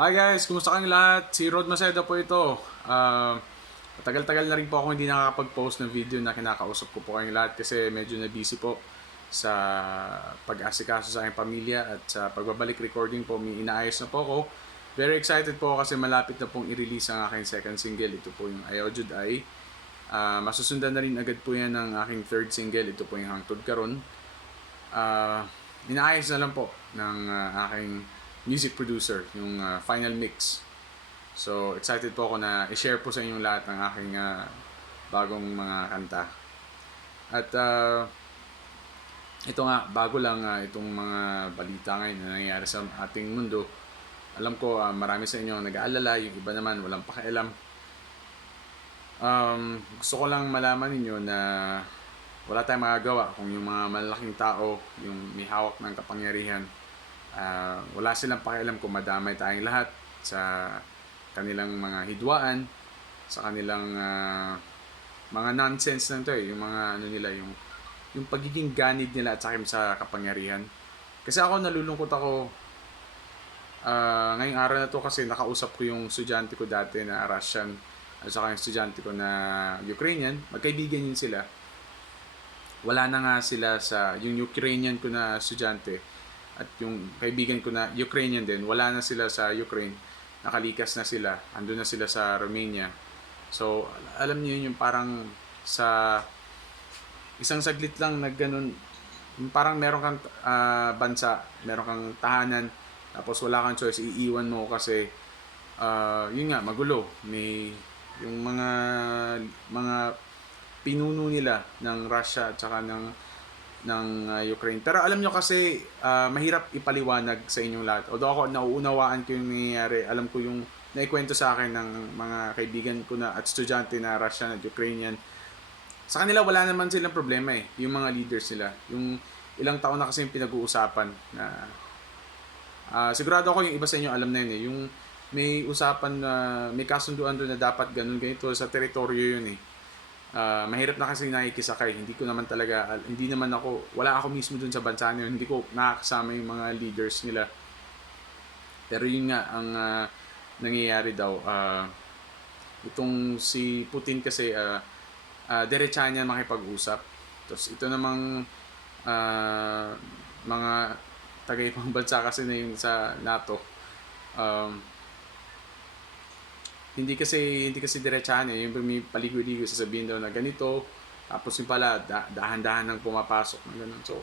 Hi guys, kumusta kayong lahat? Si Rod Maceda po ito. Tagal-tagal na rin po ako hindi nakakapag-post ng video na kinakausap ko po kayong lahat kasi medyo na busy po sa pag-asikaso sa aking pamilya at sa pagbabalik recording po, may inaayos na po ako. Very excited po kasi malapit na pong i-release ang aking second single. Ito po yung Ayaw Jud Ay. Masusundan na rin agad po yan ng aking third single. Ito po yung Hangtod Karon. Inaayos na lang po ng aking music producer yung final mix. So excited po ako na i-share po sa inyong lahat ng aking bagong mga kanta. At ito nga, bago lang itong mga balita ngayon na nangyayari sa ating mundo. Alam ko marami sa inyo nag-aalala, yung iba naman walang pakialam. Gusto ko lang malaman ninyo na wala tayong magagawa kung yung mga malalaking tao, yung may hawak ng kapangyarihan, wala silang pakialam kung madamay tayong lahat sa kanilang mga hidwaan, sa kanilang mga nonsense lang to yung mga ano nila, yung pagiging ganid nila at sa kapangyarihan. Kasi ako nalulungkot ako ngayong araw na to kasi nakausap ko yung estudyante ko dati na Russian at saka yung estudyante ko na Ukrainian, magkaibigan yun sila. Wala na nga sila sa yung Ukrainian ko na estudyante at yung kaibigan ko na Ukrainian din, wala na sila sa Ukraine, nakalikas na sila, andun na sila sa Romania. So alam niyo yung parang sa isang saglit lang na ganun, yung parang meron kang bansa, meron kang tahanan, tapos wala kang choice, iiwan mo kasi yun nga magulo, may yung mga pinuno nila ng Russia at saka ng Ukraine. Pero alam nyo kasi mahirap ipaliwanag sa inyong lahat. Although ako nauunawaan ko yung nangyayari, alam ko yung naikwento sa akin ng mga kaibigan ko na at estudyante na Russian at Ukrainian. Sa kanila wala naman silang problema yung mga leaders nila. Yung ilang taon na kasi yung pinag-uusapan na sigurado ako yung iba sa inyo alam na yun yung may usapan na may kasunduan doon na dapat ganun ganito sa teritoryo yun mahirap na kasi nakikisakay. Hindi ko naman talaga, hindi naman ako, wala ako mismo dun sa bansa na yun. Hindi ko nakakasama yung mga leaders nila. Pero yun nga, ang nangyayari daw, itong si Putin kasi, diretsa niya makipag-usap. Tapos ito namang mga taga-ibang bansa kasi na yung sa NATO, um, hindi kasi diretsahan yung may paligoy-ligoy sasabihin daw na ganito tapos yung pala dahan-dahan nang pumapasok ng ganun. So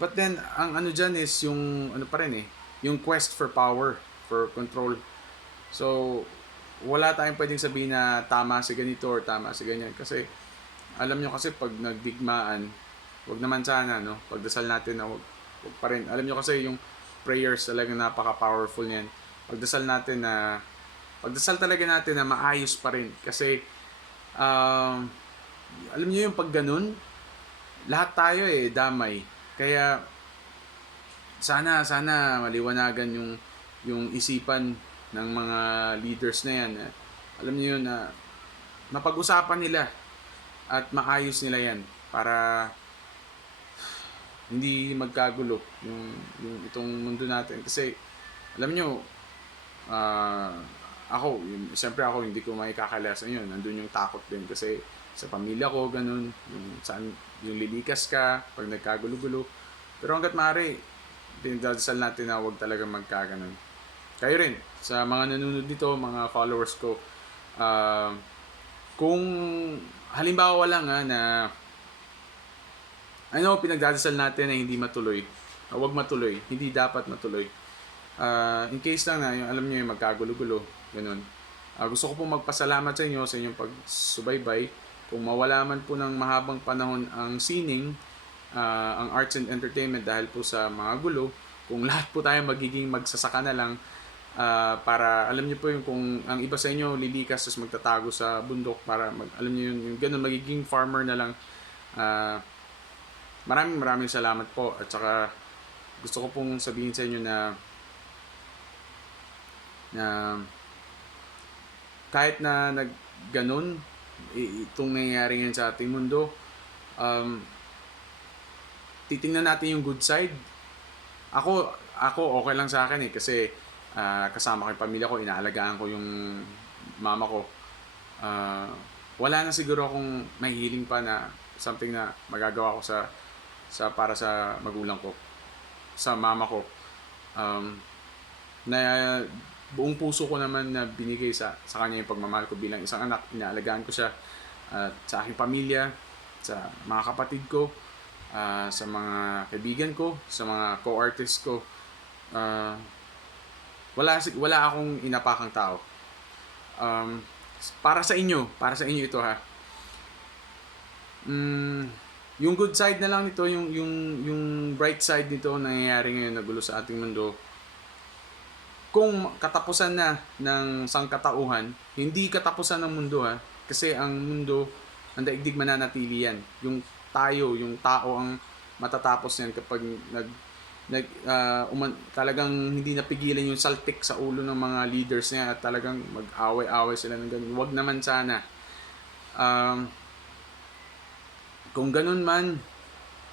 but then ang ano diyan is yung ano pa rin yung quest for power, for control. So wala tayong pwedeng sabihin na tama si ganito or tama si ganyan kasi alam nyo kasi pag nagdigmaan, wag naman sana no, pagdasal natin na wag pa rin. Alam nyo kasi yung prayers talaga napaka-powerful niyan. Pagdasal natin na pagdasal talaga natin na maayos pa rin kasi um, alam niyo yung pag ganun lahat tayo damay kaya sana maliwanagan yung isipan ng mga leaders na yan alam niyo yun na mapag-usapan nila at maayos nila yan para hindi magkagulo yung itong mundo natin kasi alam niyo uh, siyempre ako hindi ko maikakalasan yun. Nandun yung takot din kasi sa pamilya ko, ganun, yung saan, yung lilikas ka, pag nagkagulo-gulo. Pero hanggat maaari, pinagdadasal natin na huwag talaga magkaganon. Kayo rin, sa mga nanonood dito, mga followers ko, uh, kung halimbawa lang na ano pinagdadasal natin na hindi matuloy, huwag matuloy, hindi dapat matuloy. In case lang na yung alam niyo yung magkagulo-gulo, ganun. Gusto ko pong magpasalamat sa inyo sa inyong pagsubaybay. Kung mawala man po ng mahabang panahon ang sining, ang arts and entertainment dahil po sa mga gulo, kung lahat po tayo magiging magsasaka na lang para alam niyo po yung kung ang iba sa inyo lilikas tapos magtatago sa bundok para alam niyo yung ganun magiging farmer na lang. Maraming salamat po at saka gusto ko pong sabihin sa inyo na kahit na ganun itong nangyayari ngayon sa ating mundo, titingnan natin yung good side. Ako okay lang sa akin kasi kasama ko yung pamilya ko, inaalagaan ko yung mama ko. Ah, Wala na siguro akong mahihiling pa na something na magagawa ko sa para sa magulang ko, sa mama ko. Um, na buong puso ko naman na binigay sa kanya yung pagmamahal ko bilang isang anak. Inaalagaan ko siya at sa aking pamilya, sa mga kapatid ko, sa mga kaibigan ko, sa mga co-artists ko. Ah, wala akong inapakang tao. Um, para sa inyo ito ha. Mm, yung good side na lang nito, yung bright side nito nangyayari ngayon na gulo sa ating mundo. Kung katapusan na ng sangkatauhan, hindi katapusan ng mundo ha. Kasi ang mundo, ang daigdig mananatili yan. Yung tao ang matatapos yan kapag talagang hindi napigilan yung saltik sa ulo ng mga leaders niya at talagang mag-away-away sila ng ganun. Wag naman sana. Um, kung ganun man,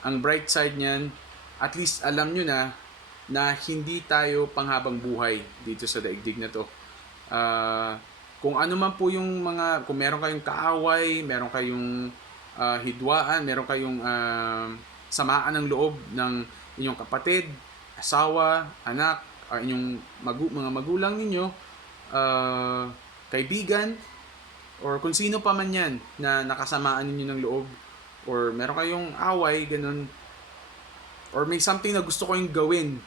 ang bright side niyan, at least alam nyo na hindi tayo panghabang buhay dito sa daigdig na to. Kung ano man po yung kung meron kayong kaaway, meron kayong hidwaan, meron kayong samaan ng loob ng inyong kapatid, asawa, anak, inyong mga magulang ninyo, kaibigan, or kung sino pa man yan na nakasamaan ninyo ng loob, or meron kayong away, ganun, or may something na gusto ko yung gawin,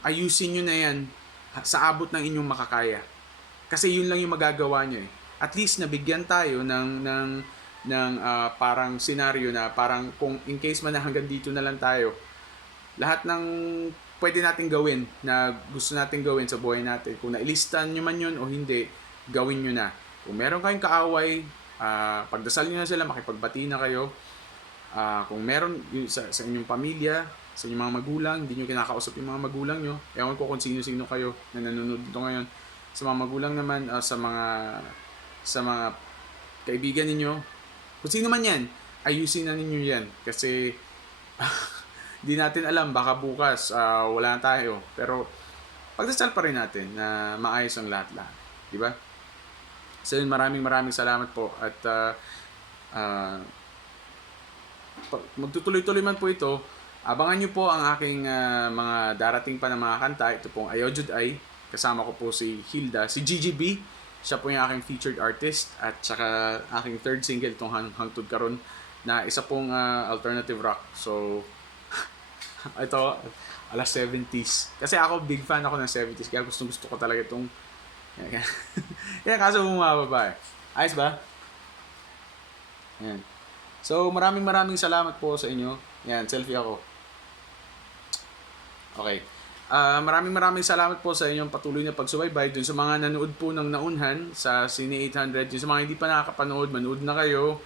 ayusin nyo na yan sa abot ng inyong makakaya. Kasi yun lang yung magagawa nyo eh. At least nabigyan tayo ng parang senaryo na parang kung in case man na hanggang dito na lang tayo, lahat ng pwede natin gawin na gusto natin gawin sa buhay natin, kung nailistan nyo man yun o hindi, gawin nyo na. Kung meron kayong kaaway, pagdasal nyo na sila, makipagbati na kayo. Kung meron sa inyong pamilya, sa inyong mga magulang, hindi nyo kinakausap yung mga magulang nyo, ewan ko kung sino-sino kayo na nanonood dito ngayon. Sa mga magulang naman, sa mga kaibigan ninyo, kung sino man yan, ayusin na ninyo yan. Kasi di natin alam, baka bukas wala na tayo. Pero pagdasal pa rin natin na maayos ang lahat-lahat. Di ba? So yun, maraming salamat po. At magtutuloy-tuloy man po ito, abangan nyo po ang aking mga darating pa na mga kanta. Ito pong Ayaw Jud Ay. Kasama ko po si Hilda, si GGB. Siya po yung aking featured artist. At saka aking third single, itong Hangtod Karon, na isa pong alternative rock. So, ito, alas 70s. Kasi ako, big fan ako ng 70s. Kaya gusto ko talaga itong... Kaya kaso bumababa eh. Ayos ba? Yan. So, maraming salamat po sa inyo. Yan, selfie ako. Okay. Maraming salamat po sa inyong patuloy na pagsubaybay. Dun sa mga nanood po ng naunhan sa Cine 800, yung sa mga hindi pa nakakapanood, manood na kayo.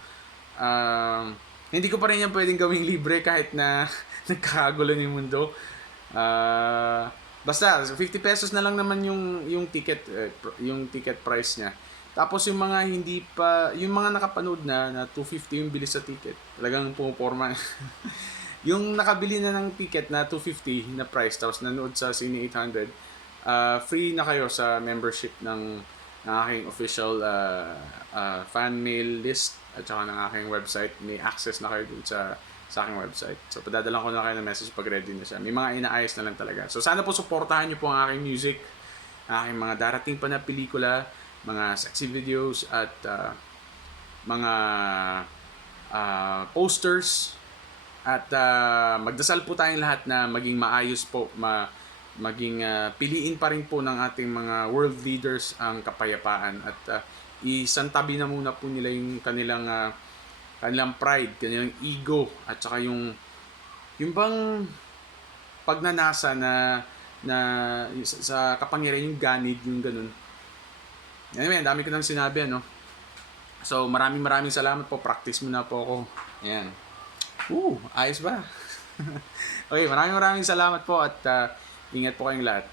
Hindi ko pa rin yan pwedeng gawing libre kahit na nagkakagulo ng mundo. Basta 50 pesos na lang naman yung ticket price niya. Tapos yung mga hindi pa, yung mga nakapanood na 250 yung bilis sa ticket. Talagang pumaporma. Yung nakabili na ng ticket na 250 na price tapos nanood sa Cine 800, free na kayo sa membership ng aking official fan mail list at saka ng aking website. May access na kayo dun sa aking website. So, padadalan ko na kayo ng message pag ready na siya. May mga inaayos na lang talaga. So, sana po supportahan nyo po ang aking music, aking mga darating pa na pelikula, mga sexy videos, at mga posters. At magdasal po tayong lahat na maging maayos po, maging piliin pa rin po ng ating mga world leaders ang kapayapaan. At isantabi na muna po nila yung kanilang pride, kanilang ego, at saka yung bang pagnanasa na sa kapangyarihan, yung ganid, yung ganun. Anyway, dami ko nang sinabi, ano. So, maraming salamat po. Practice muna po ako. Ayan. Ayos ba? Okay, maraming salamat po at ingat po kayong lahat.